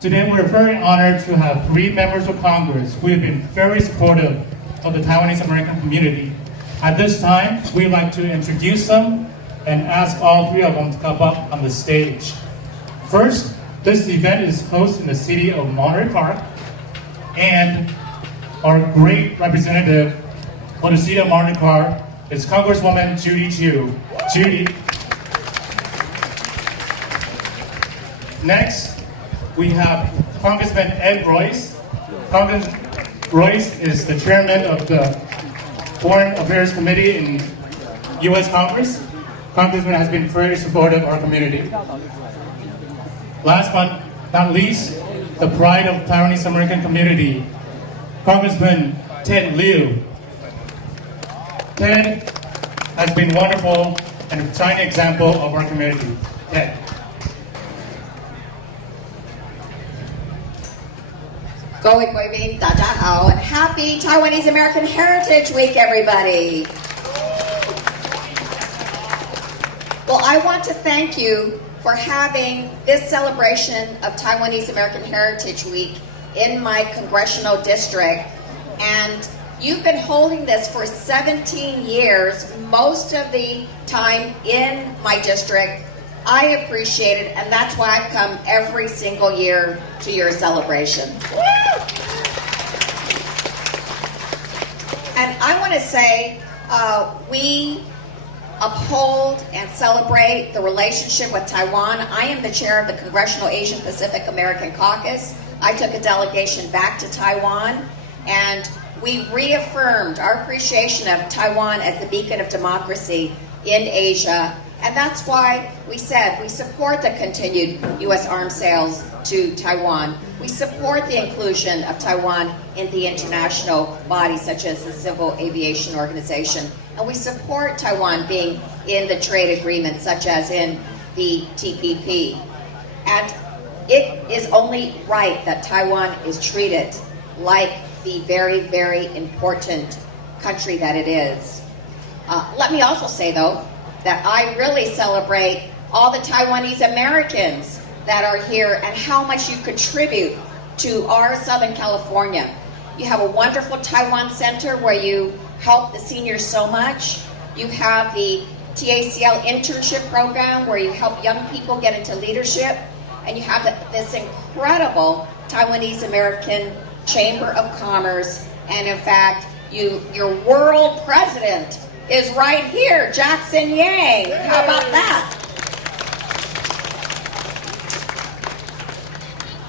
Today, we're very honored to have 3 members of Congress who have been very supportive of the Taiwanese American community. At this time, we'd like to introduce them and ask all 3 of them to come up on the stage. First, this event is hosted in the city of Monterey Park, and our great representative for the city of Monterey Park is Congresswoman Judy Chu. Judy. Next, we have Congressman Ed Royce. Congressman Royce is the chairman of the Foreign Affairs Committee in U.S. Congress. Congressman has been very supportive of our community. Last but not least, the pride of Taiwanese American community, Congressman Ted Lieu. Ted has been wonderful and a shining example of our community. Ted. And happy Taiwanese American Heritage Week, everybody. Well, I want to thank you for having this celebration of Taiwanese American Heritage Week in my congressional district. And you've been holding this for 17 years, most of the time in my district. I appreciate it, and that's why I've come every single year to your celebration. And I want to say, we uphold and celebrate the relationship with Taiwan. I am the chair of the Congressional Asian Pacific American Caucus. I took a delegation back to Taiwan, and we reaffirmed our appreciation of Taiwan as the beacon of democracy in Asia. And that's why we said we support the continued U.S. arms sales to Taiwan. We support the inclusion of Taiwan in the international bodies such as the Civil Aviation Organization. And we support Taiwan being in the trade agreements such as in the TPP. And it is only right that Taiwan is treated like the very, very important country that it is. Let me also say, though, that I really celebrate all the Taiwanese Americans that are here and how much you contribute to our Southern California. You have a wonderful Taiwan Center where you help the seniors so much. You have the TACL internship program where you help young people get into leadership. And you have this incredible Taiwanese American Chamber of Commerce. And in fact, your world president is right here, Jackson Yang. How about that?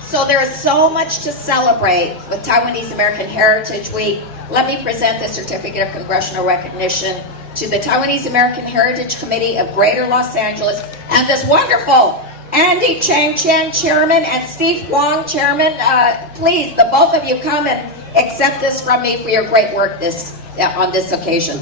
So there is so much to celebrate with Taiwanese American Heritage Week. Let me present the Certificate of Congressional Recognition to the Taiwanese American Heritage Committee of Greater Los Angeles and this wonderful Andy Chang Chen, Chairman, and Steve Huang, Chairman. Please, the both of you come and accept this from me for your great work on this occasion.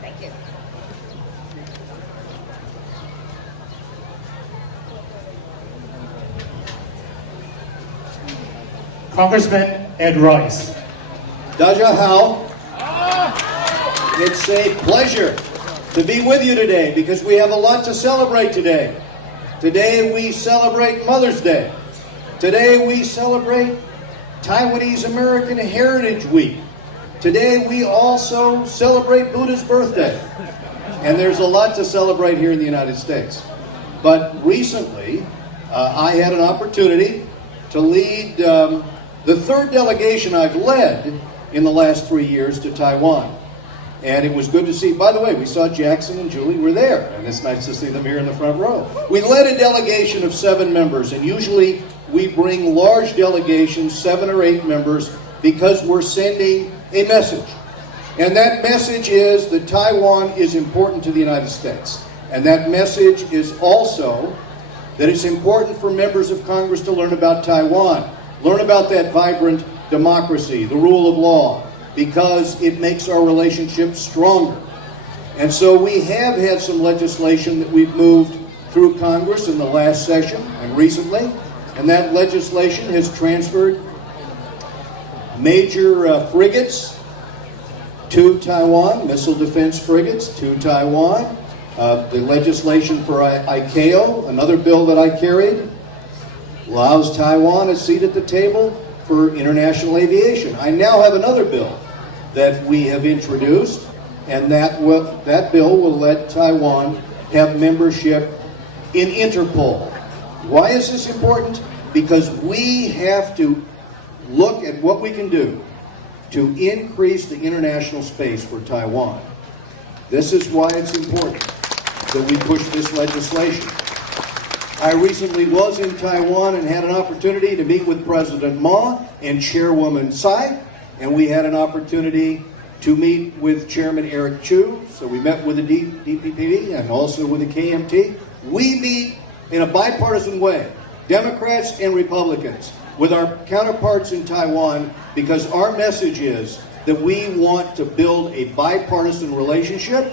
Thank you. Congressman Ed Royce. Dajahao. It's a pleasure to be with you today because we have a lot to celebrate today. Today we celebrate Mother's Day. Today we celebrate Taiwanese American Heritage Week. Today we also celebrate Buddha's birthday. And there's a lot to celebrate here in the United States. But recently, I had an opportunity to lead the third delegation I've led in the last 3 years to Taiwan. And it was good to see, by the way, we saw Jackson and Julie were there, and it's nice to see them here in the front row. We led a delegation of 7 members, and usually we bring large delegations, 7 or 8 members, because we're sending a message. And that message is that Taiwan is important to the United States. And that message is also that it's important for members of Congress to learn about Taiwan, learn about that vibrant democracy, the rule of law, because it makes our relationship stronger. And so we have had some legislation that we've moved through Congress in the last session and recently, and that legislation has transferred major frigates to Taiwan, missile defense frigates to Taiwan. The legislation for ICAO, another bill that I carried, allows Taiwan a seat at the table for international aviation. I now have another bill that we have introduced, and that bill will let Taiwan have membership in Interpol. Why is this important? Because we have to look at what we can do to increase the international space for Taiwan. This is why it's important that we push this legislation. I recently was in Taiwan and had an opportunity to meet with President Ma and Chairwoman Tsai, and we had an opportunity to meet with Chairman Eric Chu. So we met with the DPP and also with the KMT. We meet in a bipartisan way, Democrats and Republicans, with our counterparts in Taiwan, because our message is that we want to build a bipartisan relationship,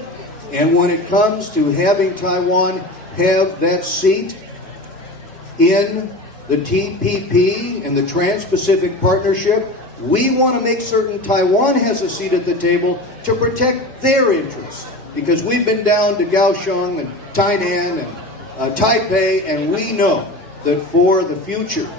and when it comes to having Taiwan have that seat in the TPP and the Trans-Pacific Partnership, we want to make certain Taiwan has a seat at the table to protect their interests. Because we've been down to Kaohsiung and Tainan and Taipei, and we know that for the future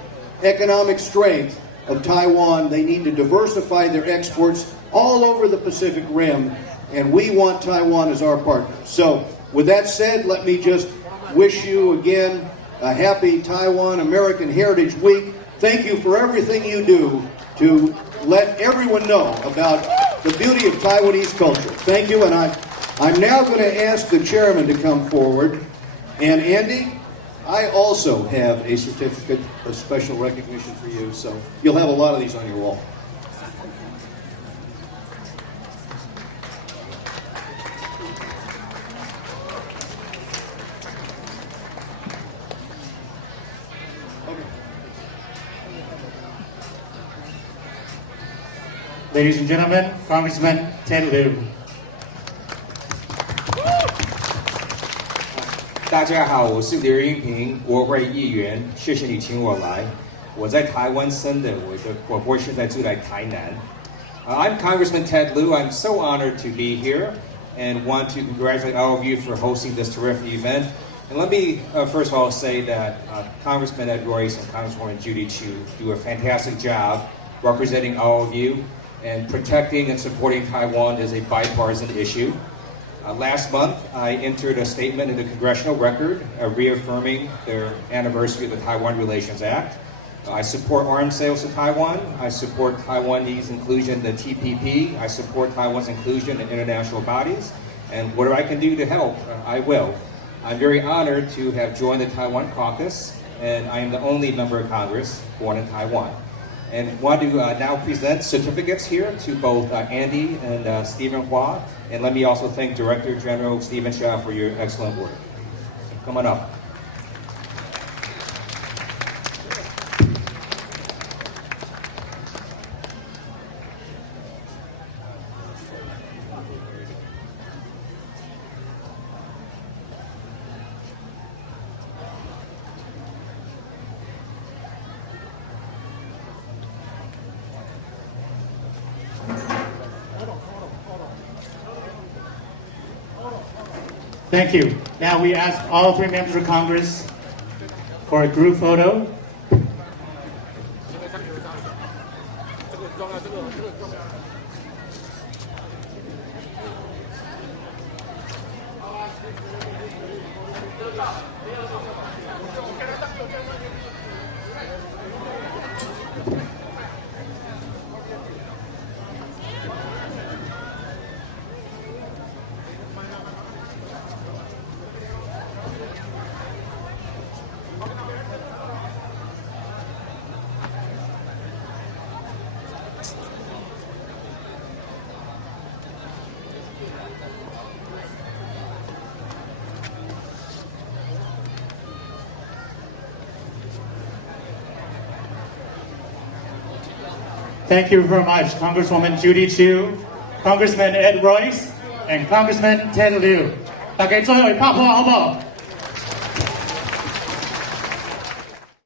economic strength of Taiwan, they need to diversify their exports all over the Pacific Rim, and we want Taiwan as our partner. So, with that said, let me just wish you again a happy Taiwan American Heritage Week. Thank you for everything you do to let everyone know about the beauty of Taiwanese culture. Thank you, and I'm now going to ask the chairman to come forward. And Andy, I also have a certificate of special recognition for you, so you'll have a lot of these on your wall. Ladies and gentlemen, Congressman Ted Lieu. 大家好，我是刘英平，国会议员，谢谢你请我来。我在台湾生的，我过去在住在台南。I'm Congressman Ted Lieu. I'm so honored to be here and want to congratulate all of you for hosting this terrific event. And let me first of all say that Congressman Ed Royce and Congresswoman Judy Chu do a fantastic job representing all of you, and protecting and supporting Taiwan is a bipartisan issue. Last month, I entered a statement in the Congressional Record reaffirming the anniversary of the Taiwan Relations Act. I support arms sales to Taiwan. I support Taiwanese inclusion in the TPP. I support Taiwan's inclusion in international bodies. And whatever I can do to help, I will. I'm very honored to have joined the Taiwan caucus, and I am the only member of Congress born in Taiwan. And want to now present certificates here to both Andy and Stephen Hua. And let me also thank Director General Stephen Shaw for your excellent work. Come on up. Thank you. Now we ask all three members of Congress for a group photo. Thank you very much, Congresswoman Judy Chu, Congressman Ed Royce, and Congressman Ted Lieu. 大家最後拍拍好不好？